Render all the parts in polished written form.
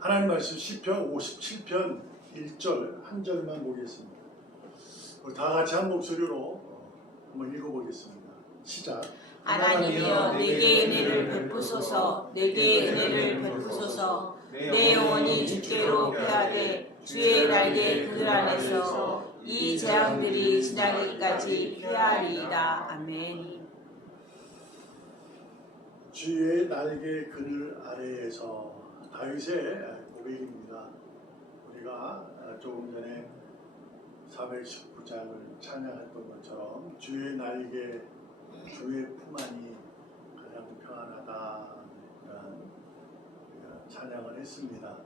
하나님 말씀 시편 57편 1절 한 절만 보겠습니다. 우리 다 같이 한 목소리로 한번 읽어보겠습니다. 시작. 하나님이여 내게 은혜를 베푸소서. 내게 은혜를 베푸소서. 내 영혼이 주께로 피하되 주의 날개 그늘 안에서 이 재앙들이 지나기까지 피하리이다. 아멘. 주의 날개 그늘 아래에서 다윗의 고백입니다. 우리가 조금 전에 419장을 찬양했던 것처럼 주의 날개 주의 품 안이 가장 평안하다 우리가 찬양을 했습니다.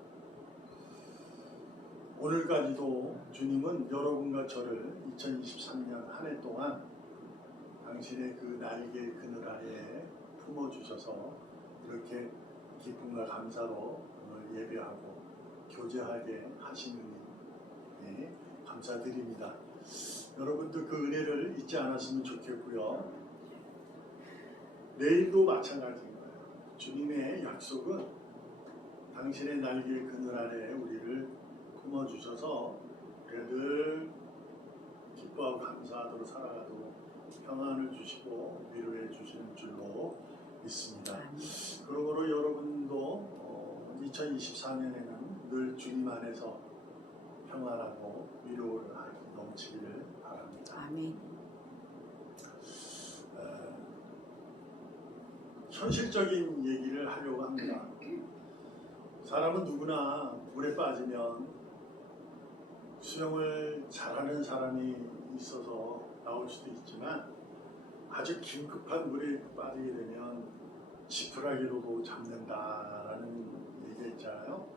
오늘까지도 주님은 여러분과 저를 2023년 한 해 동안 당신의 그 날개 그늘 아래에 품어주셔서 이렇게 기쁨과 감사로 오늘 예배하고 교제하게 하시는 일 감사드립니다. 여러분도 그 은혜를 잊지 않았으면 좋겠고요. 내일도 마찬가지인 거예요. 주님의 약속은 당신의 날개 그늘 아래에 우리를 품어주셔서 늘 기뻐하고 감사하도록 살아가도록 평안을 주시고 위로해 주시는 줄로 믿습니다. 그러므로 여러분도 2024년에는 늘 주님 안에서 평안하고 위로를 넘치기를 바랍니다. 아멘. 현실적인 얘기를 하려고 합니다. 사람은 누구나 물에 빠지면 수영을 잘하는 사람이 있어서 나올 수도 있지만 아주 긴급한 물에 빠지게 되면 지푸라기로도 잡는다라는 얘기가 있잖아요.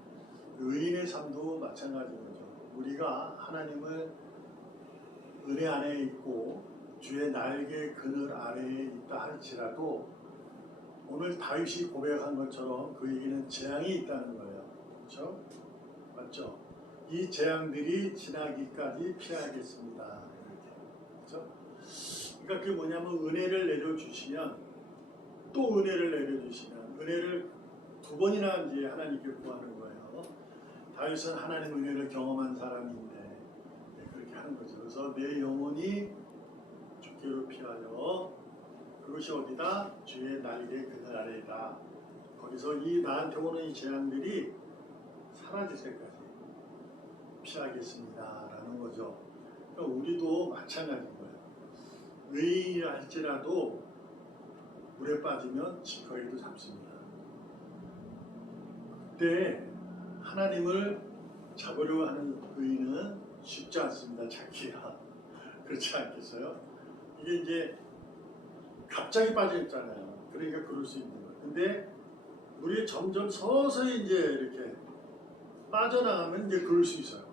의인의 삶도 마찬가지인 거죠. 우리가 하나님을 은혜 안에 있고 주의 날개 그늘 아래에 있다 할지라도 오늘 다윗이 고백한 것처럼 그에게는 재앙이 있다는 거예요. 그렇죠? 맞죠? 이 재앙들이 지나기까지 피하겠습니다. 이렇게. 그렇죠? 그러니까 그게 뭐냐면 은혜를 내려주시면 또 은혜를 내려주시면 은혜를 두 번이나 이제 하나님께 구하는 거예요. 다윗은 하나님 은혜를 경험한 사람인데 그렇게 하는 거죠. 그래서 내 영혼이 주께로 피하여 그것이 어디다? 주의 날개 그늘 아래다. 거기서 이 나한테 오는 이 재앙들이 사라질 때까지 피하겠습니다. 라는 거죠. 그러니까 우리도 마찬가지인 거예요. 의인이라 할지라도 물에 빠지면 지푸라기도 잡습니다. 그때 하나님을 잡으려고 하는 의인은 쉽지 않습니다. 잡기가. 그렇지 않겠어요? 이게 이제 갑자기 빠져있잖아요. 그러니까 그럴 수 있는 거예요. 근데 물이 점점 서서히 이제 이렇게 빠져나가면 이제 그럴 수 있어요.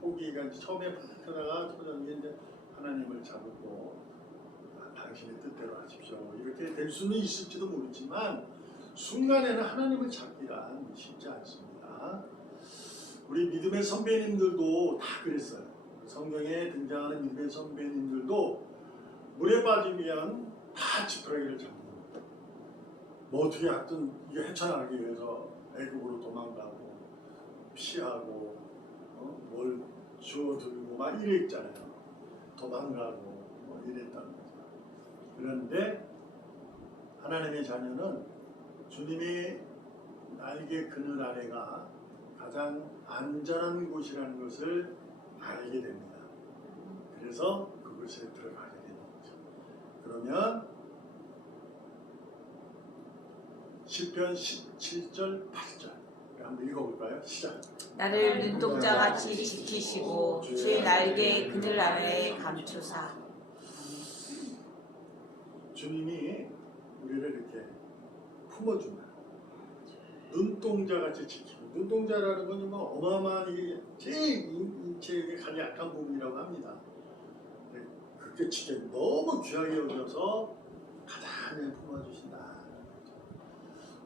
포기가 이제 처음에 하다가 터졌는데 이제 하나님을 잡고 당신의 뜻대로 하십시오. 이렇게 될 수는 있을지도 모르지만 순간에는 하나님을 잡기가 쉽지 않습니다. 우리 믿음의 선배님들도 다 그랬어요. 성경에 등장하는 믿음의 선배님들도 물에 빠지면 다 지푸라기를 잡는 거예요. 뭐 어떻게 하든 이게 헤쳐나가기 위해서 애국으로 도망가고 피하고 뭘 주워들고 막 이랬잖아요. 도망가고 뭐 이랬다는 거죠. 그런데 하나님의 자녀는 주님의 날개 그늘 아래가 가장 안전한 곳이라는 것을 알게 됩니다. 그래서 그곳에 들어가게 되는 거죠. 그러면 시편 17절 8절 한번 읽어볼까요? 시작. 나를 눈동자같이 지키시고 주의 날개 그늘 아래에 감추사. 주님이 우리를 이렇게 품어주면 눈동자같이 지키고, 눈동자라는 건 뭐 어마어마한 이게 제일 인체의 가장 약한 부분이라고 합니다. 그렇게 지켜 너무 귀하게 여겨서 가장 품어주신다.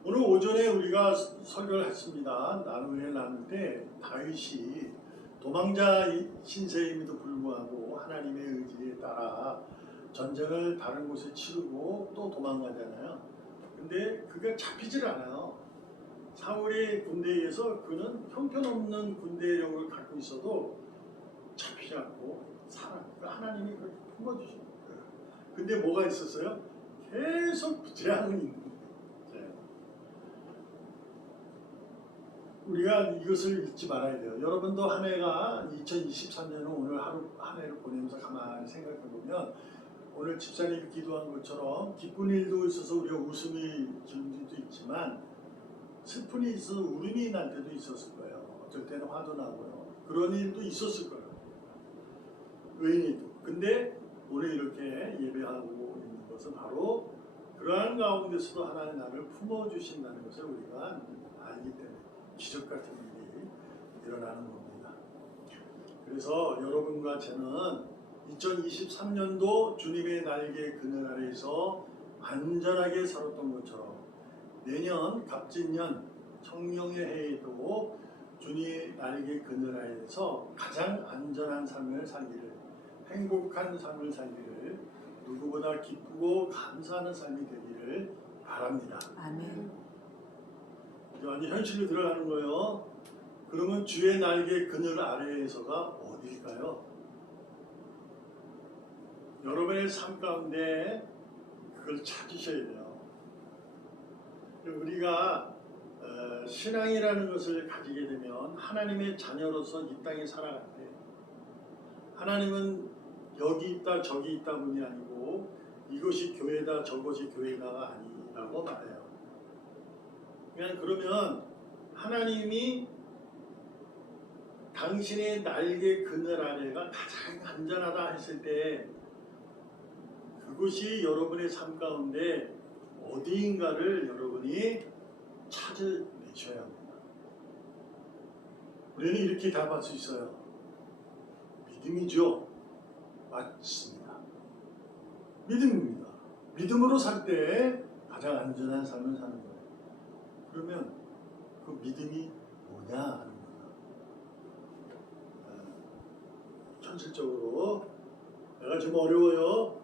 오늘 오전에 우리가 설교를 했습니다. 나눔을 나눌 때 다윗이 도망자 신세임에도 불구하고 하나님의 의지에 따라 전쟁을 다른 곳에 치르고 또 도망가잖아요. 근데 그게 잡히질 않아요. 아무리 군대에 의해서 그는 형편없는 군대력을 갖고 있어도 잡히지 않고 살아. 그러니까 하나님이 그렇게 품어주신 거예요. 근데 뭐가 있었어요? 계속 재앙은 있는 거예요. 우리가 이것을 잊지 말아야 돼요. 여러분도 한 해가 2023년은 오늘 하루 한 해를 보내면서 가만히 생각해 보면 오늘 집사님이 기도한 것처럼 기쁜 일도 있어서 우리가 웃음이 기는 일도 있지만 슬픈 일이 있어서 울음이 날 때도 있었을 거예요. 어쩔 때는 화도 나고요. 그런 일도 있었을 거예요. 의인이도. 근데 오늘 이렇게 예배하고 있는 것은 바로 그러한 가운데서도 하나님 나를 품어주신다는 것을 우리가 알기 때문에 기적 같은 일이 일어나는 겁니다. 그래서 여러분과 저는 2023년도 주님의 날개 그늘 아래에서 안전하게 살았던 것처럼 내년 갑진년 청룡의 해에도 주님의 날개 그늘 아래에서 가장 안전한 삶을 살기를, 행복한 삶을 살기를, 누구보다 기쁘고 감사하는 삶이 되기를 바랍니다. 아멘. 이제 완전 현실로 들어가는 거예요. 그러면 주의 날개 그늘 아래에서가 어디일까요? 여러분의 삶 가운데 그걸 찾으셔야 돼요. 우리가 신앙이라는 것을 가지게 되면 하나님의 자녀로서 이 땅에 살아갈 때 하나님은 여기 있다 저기 있다 분이 아니고 이것이 교회다 저것이 교회다가 아니라고 말해요. 그러면 하나님이 당신의 날개 그늘 아래가 가장 안전하다 했을 때 그것이 여러분의 삶 가운데 어디인가를 여러분이 찾아내셔야 합니다. 우리는 이렇게 답할 수 있어요. 믿음이죠. 맞습니다. 믿음입니다. 믿음으로 살 때 가장 안전한 삶을 사는 거예요. 그러면 그 믿음이 뭐냐 하는 거예요. 현실적으로 내가 좀 어려워요.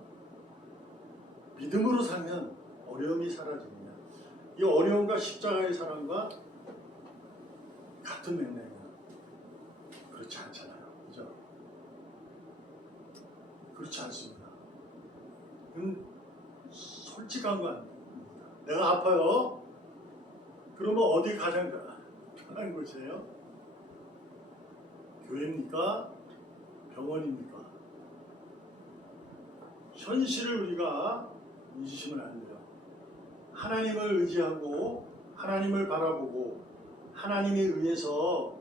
믿음으로 살면 어려움이 사라집니다. 이 어려움과 십자가의 사랑과 같은 맥락이에요. 그렇지 않잖아요. 그죠? 그렇지 않습니다. 솔직한 거 아닙니다. 내가 아파요. 그러면 어디 가장 편한 곳이에요? 교회입니까? 병원입니까? 현실을 우리가 잊으시면 안 돼요. 하나님을 의지하고 하나님을 바라보고 하나님에 의해서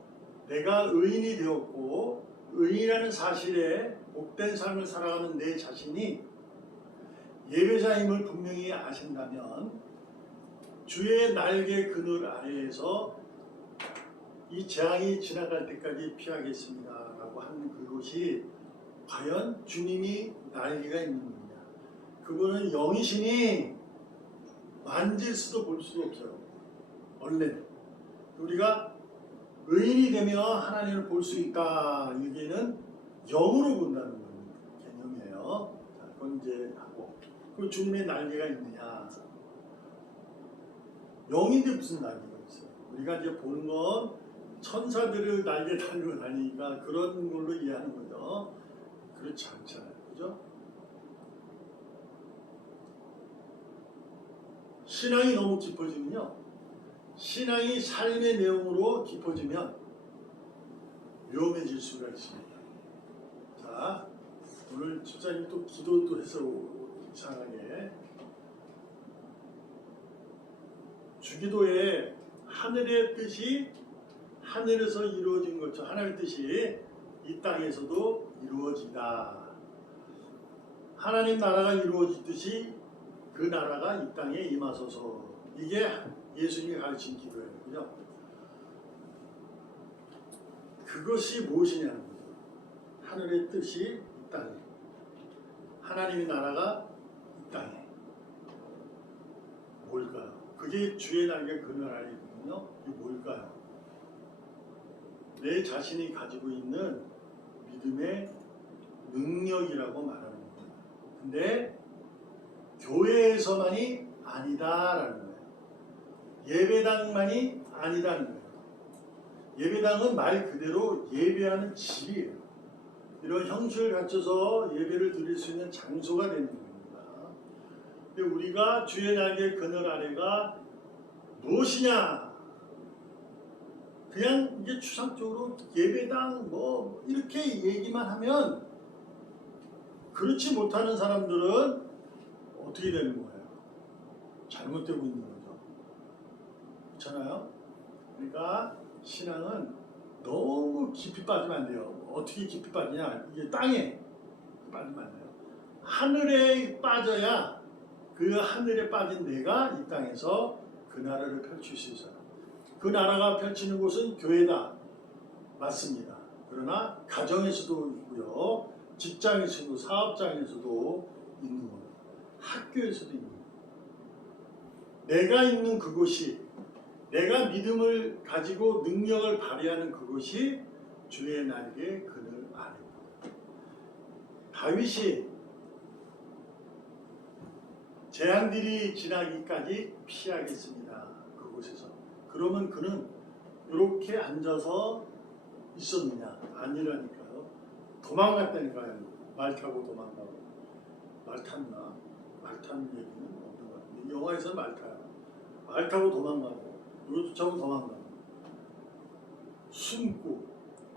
내가 의인이 되었고 의인이라는 사실에 복된 삶을 살아가는 내 자신이 예배자임을 분명히 아신다면 주의 날개 그늘 아래에서 이 재앙이 지나갈 때까지 피하겠습니다 라고 하는 그것이 과연 주님이 날개가 있는 겁니다. 그분은 영이시니 만질 수도 볼 수도 없어요. 원래는 우리가 의인이 되면 하나님을 볼 수 있다. 이게는 영으로 본다는 개념이에요. 자, 그건 이제 하고 그 주님의 날개가 있느냐? 영인데 무슨 날개가 있어요? 우리가 이제 보는 건 천사들을 날개 달고 다니니까 그런 걸로 이해하는 거죠. 그렇지 않잖아요. 그죠? 신앙이 너무 깊어지면요. 신앙이 삶의 내용으로 깊어지면 위험해질 수가 있습니다. 자, 오늘 집사님 또 기도도 해서 이상하게 주기도에 하늘의 뜻이 하늘에서 이루어진 것처럼 하나님의 뜻이 이 땅에서도 이루어지다. 하나님 나라가 이루어지듯이 그 나라가 이 땅에 임하소서. 이게 예수님이 가르친 기도예요. 그죠? 그것이 무엇이냐는 거죠. 하늘의 뜻이 이 땅에, 하나님의 나라가 이 땅에. 뭘까요? 그게 주의 날개 그늘 아래 있거든요. 이게 뭘까요? 내 자신이 가지고 있는 믿음의 능력이라고 말하는 겁니다. 근데 교회에서만이 아니다라는 거예요. 예배당만이 아니라는 거예요. 예배당은 말 그대로 예배하는 집이에요. 이런 형식을 갖춰서 예배를 드릴 수 있는 장소가 되는 겁니다. 근데 우리가 주의 날개 그늘 아래가 무엇이냐? 그냥 이게 추상적으로 예배당 뭐 이렇게 얘기만 하면 그렇지 못하는 사람들은 어떻게 되는 거예요? 잘못되고 있는 거죠. 그렇잖아요? 그러니까 신앙은 너무 깊이 빠지면 안 돼요. 어떻게 깊이 빠지냐? 이게 땅에 빠지면 안 돼요. 하늘에 빠져야 그 하늘에 빠진 내가 이 땅에서 그 나라를 펼칠 수 있어요. 그 나라가 펼치는 곳은 교회다. 맞습니다. 그러나 가정에서도 있고요. 직장에서도 사업장에서도 있는 거예요. 학교에서도 있는 거예요. 내가 있는 그곳이 내가 믿음을 가지고 능력을 발휘하는 그곳이 주의 날개 그늘 아래입니다. 다윗이 재앙들이 지나기까지 피하겠습니다. 그곳에서. 그러면 그는 이렇게 앉아서 있었느냐? 아니라니까요. 도망갔다니까요. 말 타고 도망가고. 말 탔나? 말 타는 얘기는 없는 것 같은데 영화에서는 말 타요. 말 타고 도망가고 이것도 차고 도망가고 숨고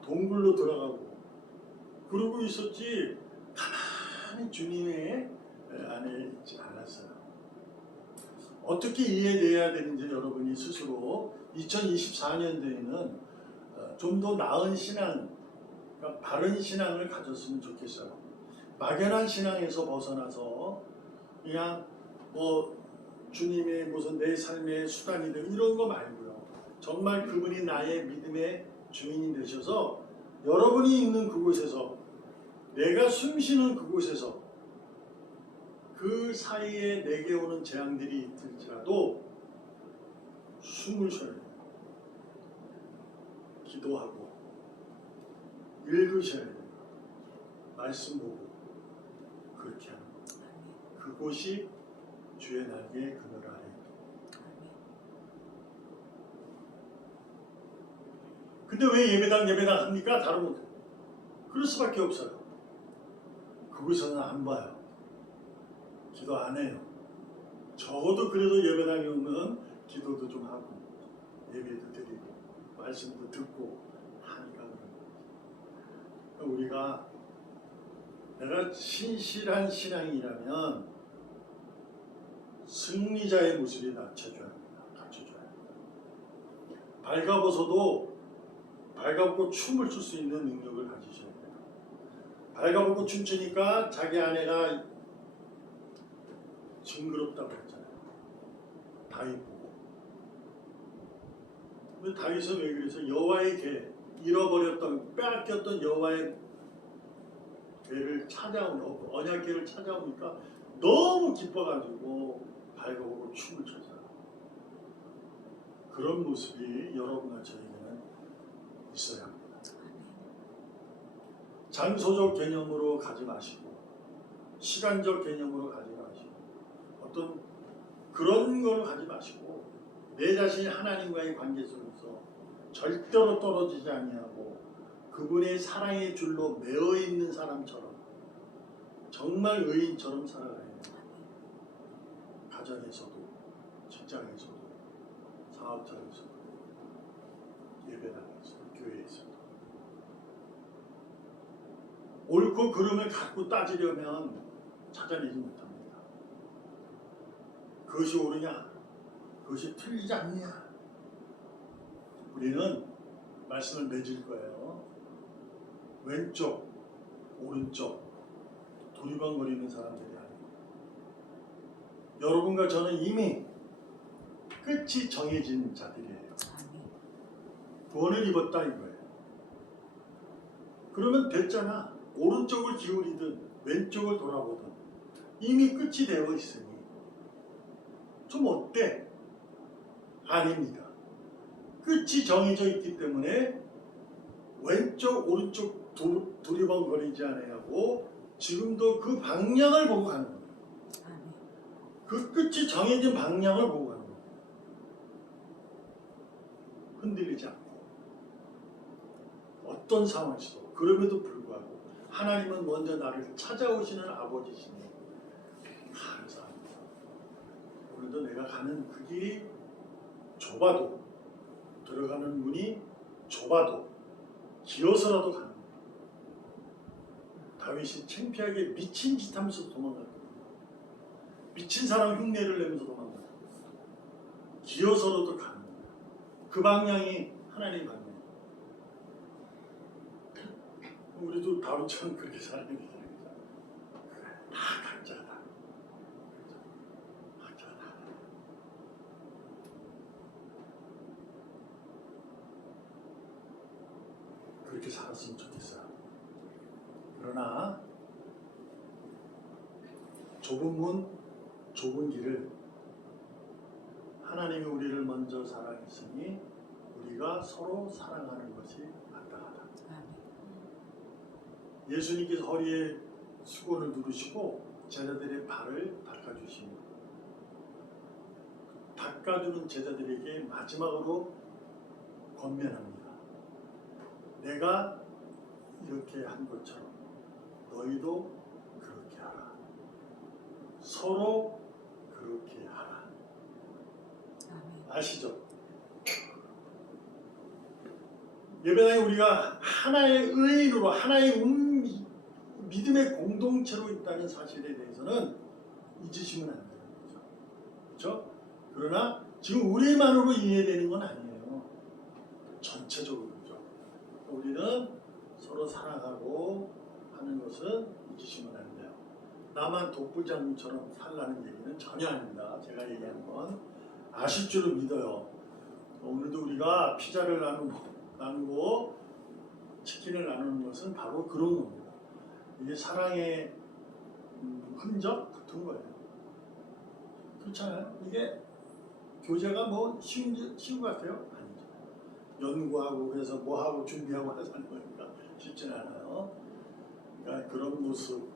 동굴로 들어가고 그러고 있었지 가만히 주님의 안에 있지 않았어요. 어떻게 이해돼야 되는지 여러분이 스스로 2024년도에는 좀 더 나은 신앙, 그러니까 바른 신앙을 가졌으면 좋겠어요. 막연한 신앙에서 벗어나서 그냥 뭐 주님의 무슨 내 삶의 수단이 되고 이런 거 말고요. 정말 그분이 나의 믿음의 주인이 되셔서 여러분이 있는 그곳에서 내가 숨쉬는 그곳에서 그 사이에 내게 오는 재앙들이 있을지라도 숨을 쉬어야 돼요. 기도하고 읽으셔야 돼요. 말씀 보고 그렇게 하는 거예요. 그곳이 주의 날개 그늘 아래. 근데 왜 예배당 합니까? 다른 것 그럴 수밖에 없어요. 그곳에서는 안 봐요. 기도 안 해요. 적어도 그래도 예배당에 오면 기도도 좀 하고 예배도 드리고 말씀도 듣고 하니까 그런 거예요. 우리가 내가 신실한 신앙이라면 승리자의 모습이 갖춰줘야 합니다. 발가벗고 춤을 출 수 있는 능력을 가지셔야 돼요. 발가벗고 춤추니까 자기 아내가 징그럽다고 했잖아요. 다윗 보고. 근데 다윗은 왜 그래서 여호와의 궤, 잃어버렸던 빼앗겼던 여호와의 궤를 찾아오고 언약궤를 찾아오니까 너무 기뻐가지고 발가벗고 춤을 췄어요. 그런 모습이 여러분과 저에게는 있어야 합니다. 장소적 개념으로 가지 마시고 시간적 개념으로 가지 마시고 어떤 그런 걸 가지 마시고 내 자신이 하나님과의 관계 속에서 절대로 떨어지지 아니하고 그분의 사랑의 줄로 매어 있는 사람처럼 정말 의인처럼 살아가야 해요. 가정에서도 직장에서도 사업장에서도 예배당에서도 교회에서도 옳고 그름을 갖고 따지려면 찾아내지 못합니다. 그것이 옳으냐 그것이 틀리지 않느냐 우리는 말씀을 맺을 거예요. 왼쪽 오른쪽 두리번거리는 사람들이 아닙니다. 여러분과 저는 이미 끝이 정해진 자들이에요. 구원을 입었다 이거예요. 그러면 됐잖아. 오른쪽을 기울이든 왼쪽을 돌아보든 이미 끝이 되어 있으니 좀 어때? 아닙니다. 끝이 정해져 있기 때문에 왼쪽 오른쪽 두리번거리지 않아야하고 지금도 그 방향을 보고 가는 거예요. 그 끝이 정해진 방향을 보고 가는 거예요. 흔들리지 않고 어떤 상황에서도 그럼에도 불구하고 하나님은 먼저 나를 찾아오시는 아버지시니 감사합니다. 오늘도 내가 가는 그 길이 좁아도 들어가는 문이 좁아도 기어서라도 가는 거예요. 다윗이 창피하게 미친 짓 하면서 도망갔거든요. 미친 사람 흉내를 내면서 도망갔거든요. 기어서라도 가는 거예요. 그 방향이 하나님의 방향이에요. 우리도 다윗처럼 그렇게 살아야 되잖아요. 다 각자다. 각자다. 그렇게 살았으면 좋겠어요. 그러나 좁은 문, 좁은 길을 하나님이 우리를 먼저 사랑했으니 우리가 서로 사랑하는 것이 마땅하다. 예수님께서 허리에 수건을 두르시고 제자들의 발을 닦아주시고 닦아주는 제자들에게 마지막으로 권면합니다. 내가 이렇게 한 것처럼 너희도 그렇게 하라. 서로 그렇게 하라. 아시죠? 예배당에 우리가 하나의 의인으로 하나의 믿음의 공동체로 있다는 사실에 대해서는 잊으시면 안 되는 거죠. 그렇죠? 그러나 지금 우리만으로 이해되는 건 아니에요. 전체적으로 그렇죠. 우리는 서로 사랑하고 하는 것은 잊으시면 안 돼요. 나만 독불장군처럼 살라는 얘기는 전혀 아닙니다. 제가 얘기하는 건 아실 줄을 믿어요. 오늘도 우리가 피자를 나누고 치킨을 나누는 것은 바로 그런 겁니다. 이게 사랑의 흔적 같은 거예요. 그렇잖아요. 이게 교제가 뭐 쉬운 것 같아요? 아니죠. 연구하고 그래서 뭐하고 준비하고 하는 거니까 쉽지는 않아요. 그러니까 그런 모습,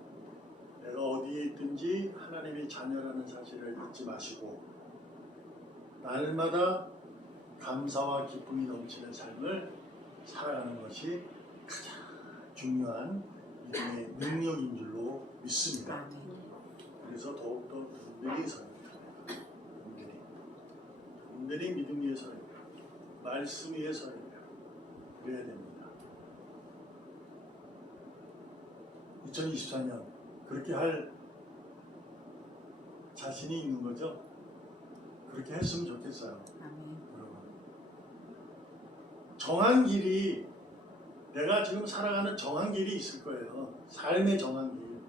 내가 어디에 있든지 하나님의 자녀라는 사실을 잊지 마시고 날마다 감사와 기쁨이 넘치는 삶을 살아가는 것이 가장 중요한 믿음의 능력인 줄로 믿습니다. 그래서 더욱더 든든히 서야 됩니다. 든든히 믿음 위에 서야 됩니다. 말씀 위에 서야 됩니다. 그래야 됩니다. 2024년 그렇게 할 자신이 있는 거죠? 그렇게 했으면 좋겠어요. 여러분. 정한 길이 내가 지금 살아가는 정한 길이 있을 거예요. 삶의 정한 길.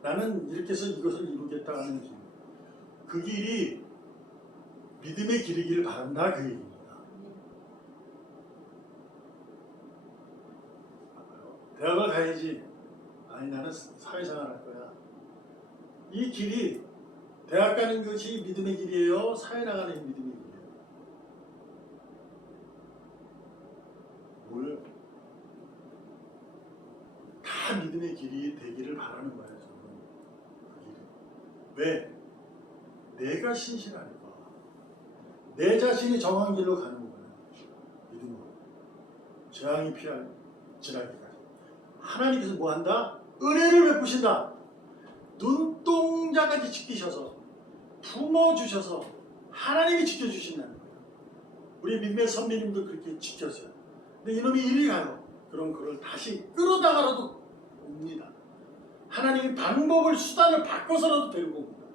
나는 이렇게 해서 이것을 이루겠다 하는 길. 그 길이 믿음의 길이기를 바란다 그 얘기입니다. 대학을 가야지. 아니 나는 사회생활 할 거야. 이 길이 대학 가는 것이 믿음의 길이에요? 사회 나가는 믿음의 길이에요? 뭘? 다 믿음의 길이 되기를 바라는 거예요. 저는 그 길이. 왜? 내가 신실하니까. 내 자신이 정한 길로 가는 거예요. 믿음으로. 재앙이 피할지라기까지. 하나님께서 뭐한다? 은혜를 베푸신다. 눈동자까지 지키셔서 품어주셔서 하나님이 지켜주신다는 거예요. 우리 믿음의 선배님도 그렇게 지켰어요. 근데 이놈이 이리 가요. 그럼 그걸 다시 끌어다가라도 옵니다. 하나님이 방법을 수단을 바꿔서라도 데리고 옵니다.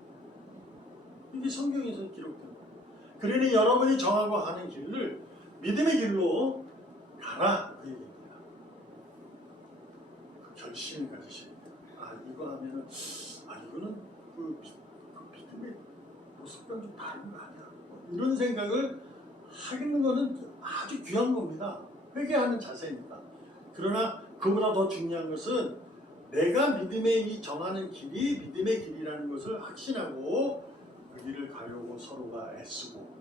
이게 성경에서 기록된 거예요. 그러니 여러분이 정하고 하는 길을 믿음의 길로 가라 그 얘기입니다. 그 결심을 가지셔야 돼요. 아 이거 하면은 이거는 그 믿음의 모습과 좀 다른 거 아니야? 이런 생각을 하는 거는 아주 귀한 겁니다. 회개하는 자세입니다. 그러나 그보다 더 중요한 것은 내가 믿음의 이 정하는 길이 믿음의 길이라는 것을 확신하고 그 길을 가려고 서로가 애쓰고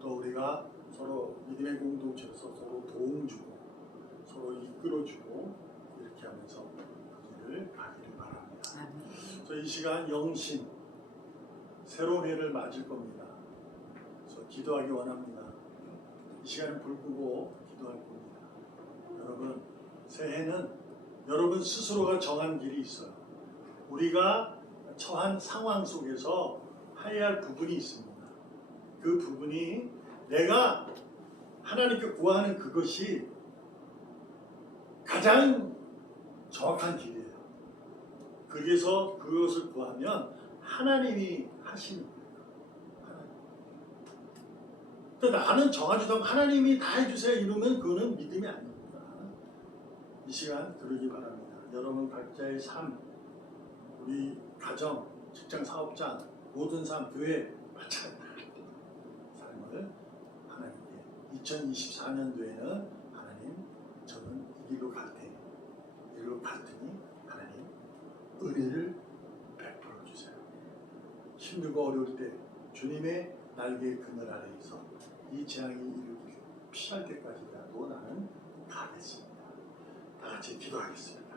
또 우리가 서로 믿음의 공동체에서 서로 도움 주고 서로 이끌어 주고 이렇게 하면서 그 길을 가기를 바랍니다. 그래서 이 시간 영신 새로운 해를 맞을 겁니다. 그래서 기도하기 원합니다. 이 시간에 불 끄고 기도할 겁니다. 여러분, 새해는 여러분 스스로가 정한 길이 있어요. 우리가 처한 상황 속에서 해야 할 부분이 있습니다. 그 부분이 내가 하나님께 구하는 그것이 가장 정확한 길이에요. 그래서 그것을 구하면 하나님이 하시는 거예요. 하나님. 또 나는 정하지도 않고 하나님이 다 해주세요 이러면 그거는 믿음이 아닙니다. 이 시간 그러기 바랍니다. 여러분 각자의 삶, 우리 가정, 직장 사업장, 모든 삶, 교회 마찬가지 삶을 하나님께 2024년도에는 하나님 저는 이 길로 갈 테니 이리로 갈 테니 하나님 은혜를 베풀어 주세요. 힘들고 어려울 때 주님의 날개 그늘 아래에서 이 재앙이 이루길 피할 때까지라도 나는 가겠습니다. 다 같이 기도하겠습니다.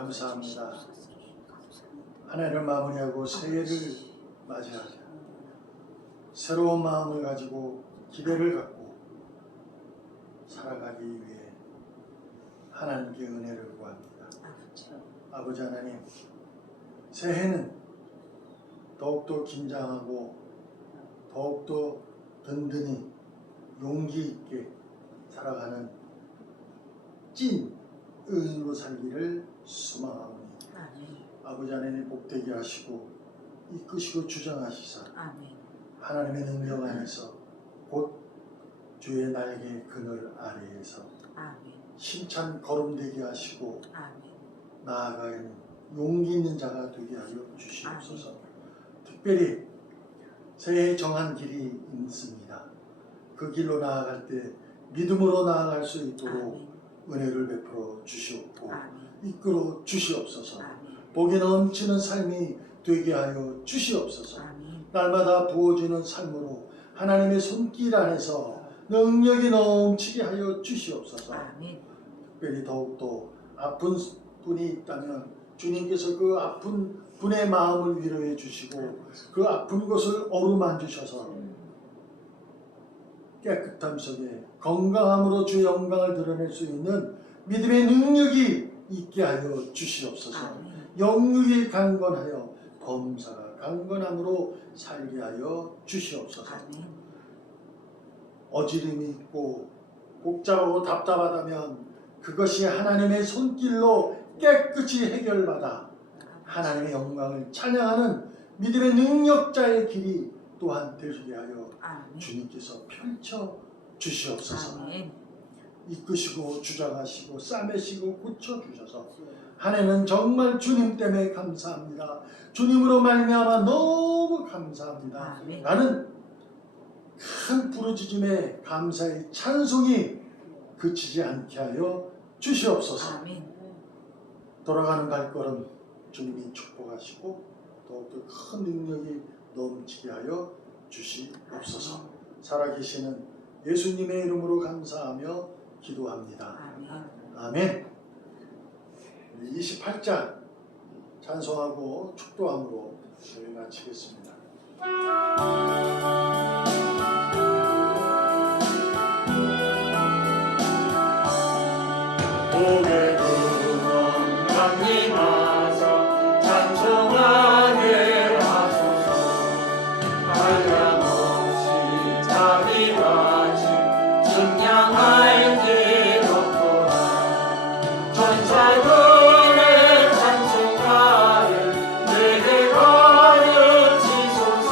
감사합니다. 한 해를 마무리하고 새해를 맞이하자. 새로운 마음을 가지고 기대를 갖고 살아가기 위해 하나님께 은혜를 구합니다. 아버지 하나님, 새해는 더욱더 긴장하고 더욱더 든든히 용기 있게 살아가는 찐 의인으로 살기를 소망하오니 아버지 하나님 복되게 하시고 이끄시고 주장하시사 하나님의 능력 안에서 곧 주의 날개 그늘 아래에서 힘찬 걸음 되게 하시고 나아가는 용기 있는 자가 되게 하여 주시옵소서. 특별히 새해 정한 길이 있습니다. 그 길로 나아갈 때 믿음으로 나아갈 수 있도록 은혜를 베풀어 주시옵고 이끌어 주시옵소서. 복이 넘치는 삶이 되게 하여 주시옵소서. 날마다 부어지는 삶으로 하나님의 손길 안에서 능력이 넘치게 하여 주시옵소서. 특별히 더욱더 아픈 분이 있다면 주님께서 그 아픈 분의 마음을 위로해 주시고 그 아픈 곳을 어루만지셔서 깨끗함 속에 건강함으로 주의 영광을 드러낼 수 있는 믿음의 능력이 있게 하여 주시옵소서. 영육이 강건하여 범사가 강건함으로 살게 하여 주시옵소서. 어지름이 있고 복잡하고 답답하다면 그것이 하나님의 손길로 깨끗이 해결받아 하나님의 영광을 찬양하는 믿음의 능력자의 길이 또한 되시게 하여 주님께서 펼쳐 주시옵소서. 이끄시고 주장하시고 싸매시고 고쳐주셔서 한 해는 정말 주님 때문에 감사합니다. 주님으로 말미암아 너무 감사합니다. 나는 큰 부르짖음에 감사의 찬송이 그치지 않게 하여 주시옵소서. 돌아가는 발걸음 주님이 축복하시고 더욱더 큰 능력이 넘치게 하여 주시옵소서. 살아계시는 예수님의 이름으로 감사하며 기도합니다. 아멘. 28장 찬송하고 축도함으로 저희 마치겠습니다. 복의 근원 강림하사 찬송하게 하소서. 한량없이 자비하신 증량할 길 없도다. 전사들의 찬송가를 내게 가르치소서.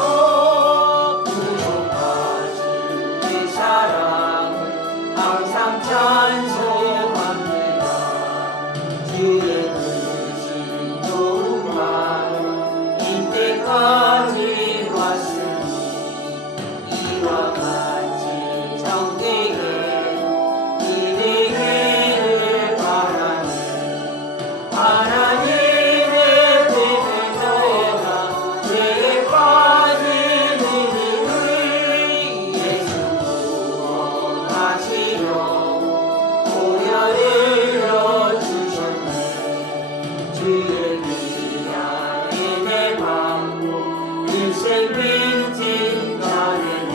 부족하신 이 사랑을 항상 찬송합니다. 주의 뜻이 조금만 이때까지 왔으니 이와 같이 정되게 이르기를 바라니 하나님의 뜻을 떠나 죄에 빠진 우리를 예수 구원하시려고 보혈을 주셨네. 주의 귀한 은혜 받고 일생 빚진 자에게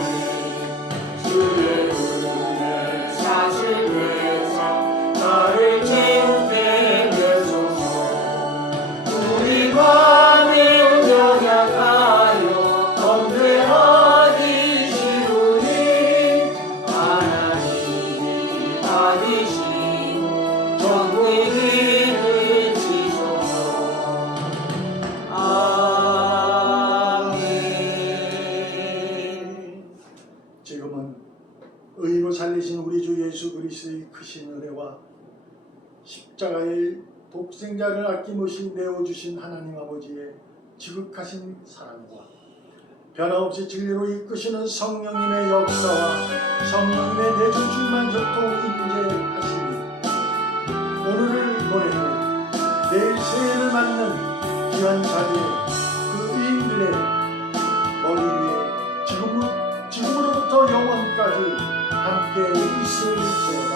주의 은혜 사실 내사 나를 채우게 되소서. 우리 밤을 영약하여 범죄하기 쉬우니 하나님이 받으시고 정의 길을 지소서. 아멘. 지금은 의로 살리신 우리 주 예수 그리스도의 크신 은혜와 십자가의 독생자를 아낌없이 내어주신 하나님 아버지의 지극하신 사랑과 변함없이 진리로 이끄시는 성령님의 역사와 성령님의 내주 충만 교통 임재하시니 오늘을 보내고 내일 새해를 맞는 귀한 자리에 그 의인들의 머리 위에 지금으로부터 영원까지 함께 있을지어다.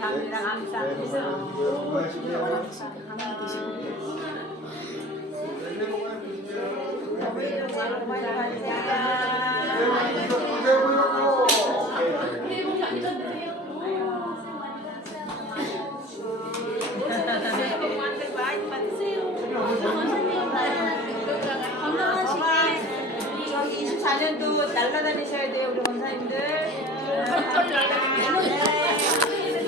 감사합니다. 감사합니다. 새해 복 많이 받으세요. 건강하시게 저기 24년도 날아다니셔야 돼요 우리 원사님들.